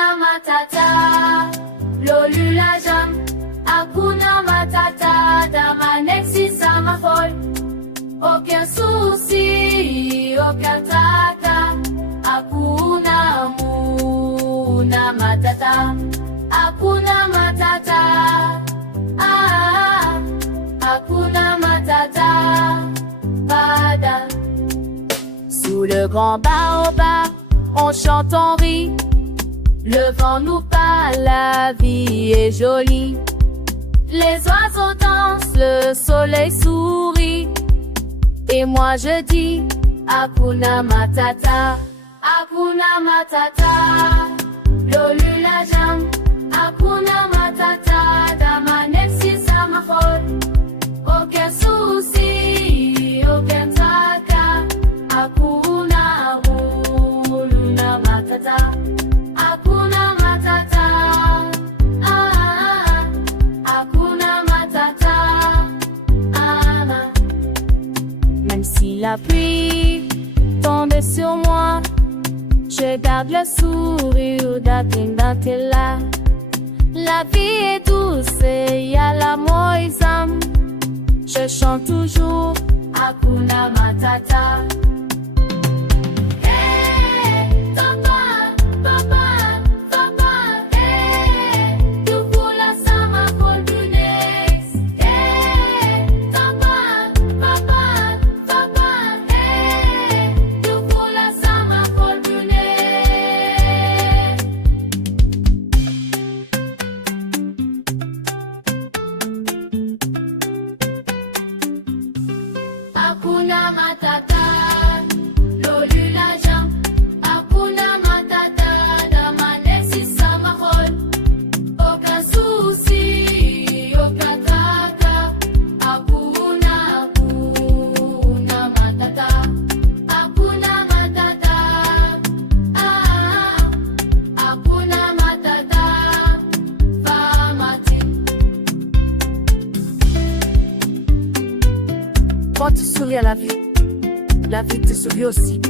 Hakuna matata, lolu la jam. Hakuna matata, damanexi sama folle. Aucun souci, aucun tata. Hakuna muna matata. Hakuna matata. Ah, hakuna matata. Bada. Sous le grand baobab, on chante, on rit. Le vent nous parle, la vie est jolie. Les oiseaux dansent, le soleil sourit. Et moi je dis, Hakuna matata, Hakuna matata, lolu la jam. Hakuna matata, damanexi sama folle. Aucun souci, aucun tracas. Hakuna muna matata. Hakuna matata. Ah, hakuna matata. Ah, même si la pluie tombe sur moi, je garde le sourire d'Atindantella. La vie est douce et y a l'amour exam. Je chante toujours Hakuna matata. Hey, papa, papa, papa, hey, tu voulais sama colbunex. Hey, papa, papa, papa, hey, tu voulais sama colbunex. Hakuna matata, lolu la jam. Hakuna matata, damanexi sama folle. Aucun souci, aucun tracas. Hakuna matata. Hakuna matata. Ah, hakuna matata. Famati. Quand tu souris à la vie te sourit aussi.